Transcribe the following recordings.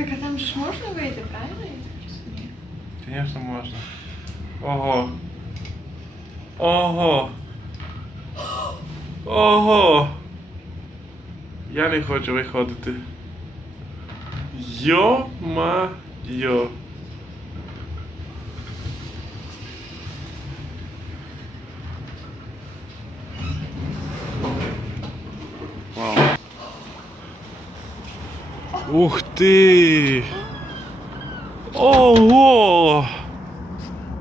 Так а там же ж можна вийти, правильно? Звісно, можна. Ого. Ого. Ого. Я не хочу виходити. Йо-ма-йо. Вау. Ух ты! Ого!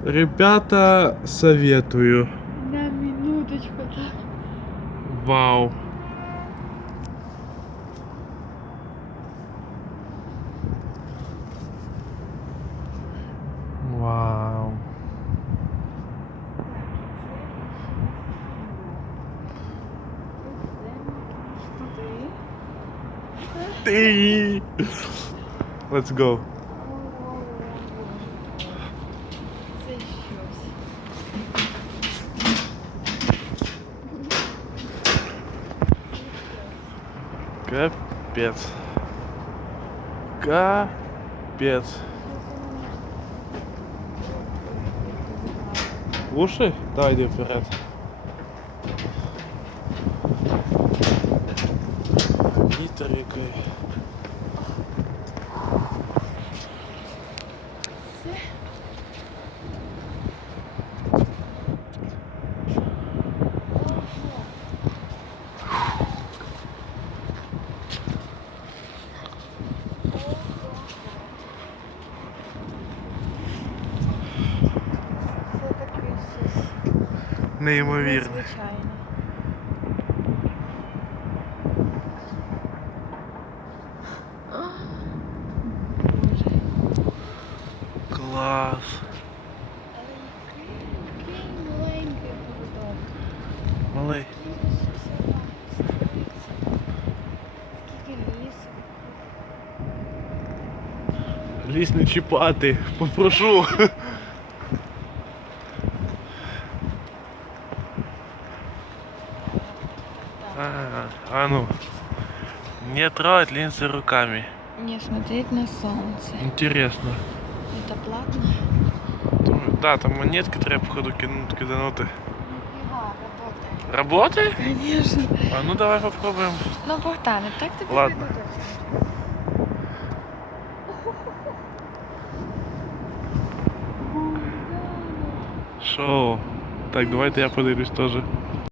Ребята, советую. На минуточку, так. Вау. Вау. Ты. Let's go. Капец. Капец. Уши? Давай иди вперед. Вітер який. йти. Неймовірно. Звичайно. Клас. Але який маленький городок. Малий. Скільки лісу. Ліс не чіпати. Попрошу. А, а ну. Не трогать линзы руками. Не смотреть на солнце. Интересно. Это платно? Там- Да, там монетки треба походу кинуть, киданути. Нифига, работает. Работает? Конечно. А ну давай попробуем. Ну, Богдане, так тобі Ладно. видно точно. Шо? Так, давайте я подивлюсь теж.